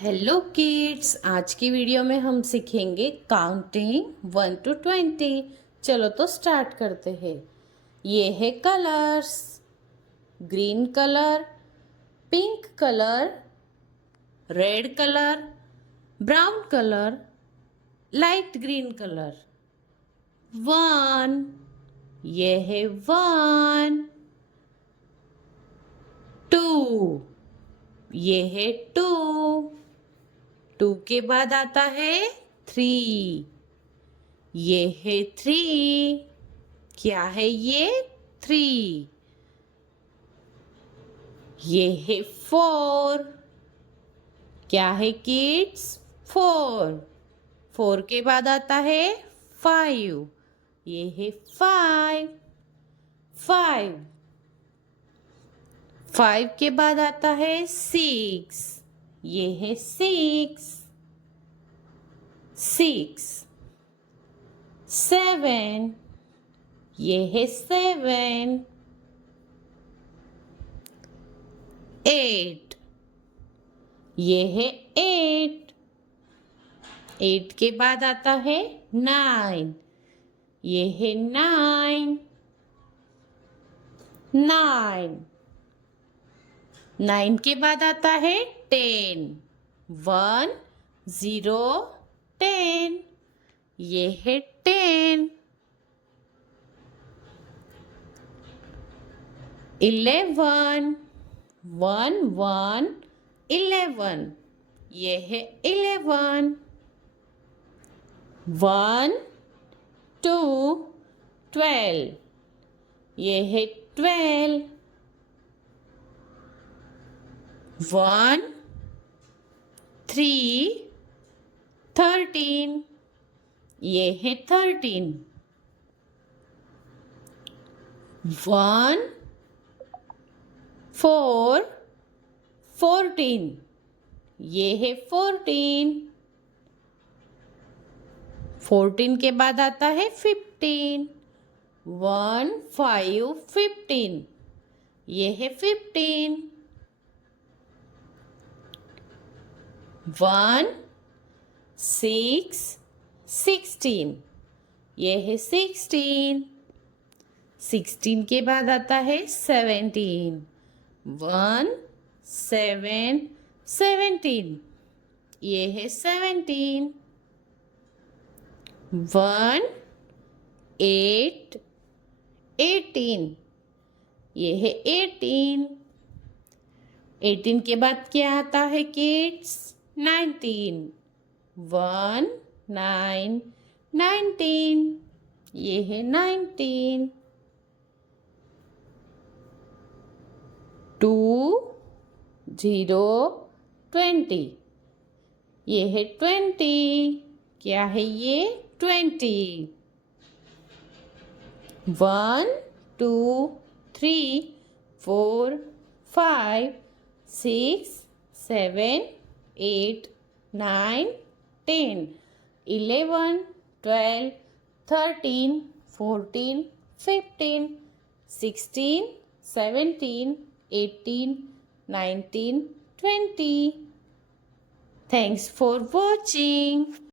Hello kids, आज की video में हम सीखेंगे काउंटिंग 1 to 20। चलो तो स्टार्ट करते हैं। ये है colours. Green colour, pink colour, red colour, brown colour, light green colour. 1, ये है 1। 2, ये है 2। 2 के बाद आता है 3। ये है 3। क्या है ये? 3। ये है 4। क्या है किड्स? 4। 4 के बाद आता है 5। ये है 5। 5। 5 के बाद आता है 6। ये है 6। 6। 7। ये है 7। 8। ये है 8। 8 के बाद आता है 9। ये है 9। 9। 9 के बाद आता है 10। 1 0 10। ये है 10। 11। 1 1 11। ये है 11। 1 2 12। ये है 12। 1 3 13। ये है 13। 1 4 14। ये है 14। 14 के बाद आता है 15। 1 5 15। ये है 15। 1 6 16। ये है 16। 16 के बाद आता है 17। 1 7 17। ये है 17। 1 8 18। ये है 18। 18 के बाद क्या आता है किड्स? 19। 1 9 19। ये है 19। 2 0 20। ये है 20। क्या है ये? 20। 1 2 3 4 5 6 7 8 9 10 11 12 13 14 15 16 17 18 19 20. Thanks for watching.